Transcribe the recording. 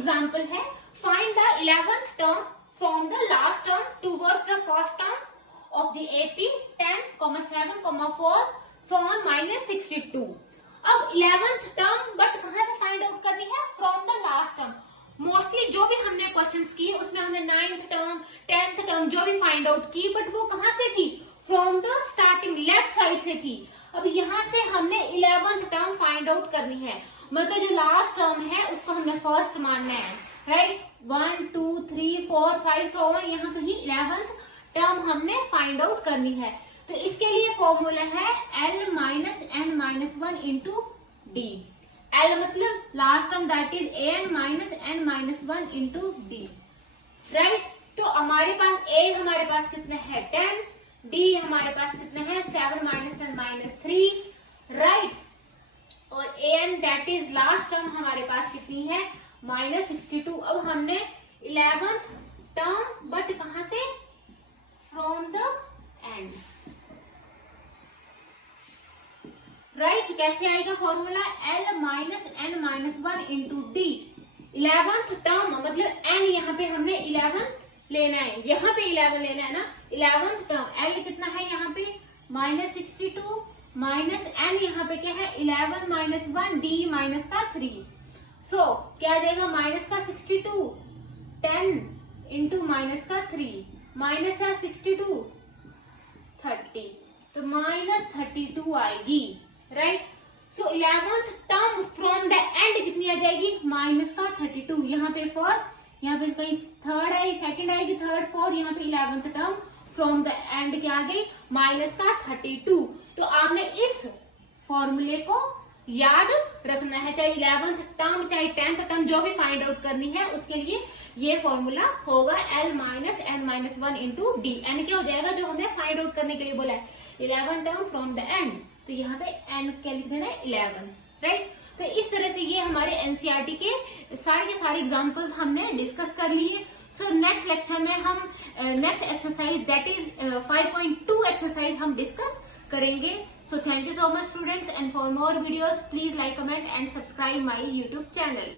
Example है, find the 11th term from the last term towards the first term of the AP 10, 7, 4 so on -62। अब 11th term but कहां से find out करनी है? From the last term. Mostly जो भी हमने questions किए उसमें हमने 9th टर्म 10th टर्म जो भी फाइंड आउट की, बट वो कहां से थी? From the starting left side से थी। अब यहाँ से हमने 11th टर्म फाइंड आउट करनी है, मतलब जो लास्ट टर्म है उसको हमने फर्स्ट मानना है, राइट। 1 2 3 4 5 सो ऑन, यहाँ कहीं 11th टर्म हमने फाइंड आउट करनी है। तो इसके लिए फॉर्मूला है L minus n minus 1 into D. L मतलब last term, that is an minus n minus 1 into D, right. तो हमारे पास a हमारे पास कितने है? 10, d हमारे पास कितने हैं? 7 माइनस 10 माइनस 3, राइट। और an that is last term हमारे पास कितनी है? -62। अब हमने 11th टर्म बट कहां से? From the end, right. कैसे आएगा formula? L minus n minus 1 into D. 11th term मतलब n यहाँ पे हमने 11 लेना है, यहाँ पे 11 लेना है ना। 11th टर्म L कितना है यहाँ पे? -62 माइनस n यहाँ पे क्या है? 11 माइनस 1 d माइनस का 3। सो क्या आ जाएगा? माइनस का 62 10 इंटू माइनस का 3 माइनस का 62 30, तो -32 आएगी, right. So 11th term from the end कितनी आ जाएगी? माइनस का 32। यहाँ पे फर्स्ट, यहाँ पे कहीं थर्ड आएगी, सेकंड आएगी, थर्ड फोर्थ, यहाँ पे 11th term from the end क्या आ गई? माइनस का 32। तो आपने इस फॉर्मूले को याद रखना है, चाहे 11th टर्म चाहे 10th टर्म जो भी फाइंड आउट करनी है उसके लिए ये फॉर्मूला होगा L minus n minus 1 into D. N क्या हो जाएगा जो हमने फाइंड आउट करने के लिए बोला है? 11 टर्म फ्रॉम द एंड, तो यहाँ पे n क्या लिख देना है? 11, राइट। तो इस तरह से ये हमारे एनसीईआरटी के सारे एग्जाम्पल्स हमने डिस्कस कर लिए। सो नेक्स्ट लेक्चर में हम next exercise that is 5.2 exercise हम डिस्कस करेंगे। So thank you so much students, and for more videos please like, comment and subscribe my YouTube channel.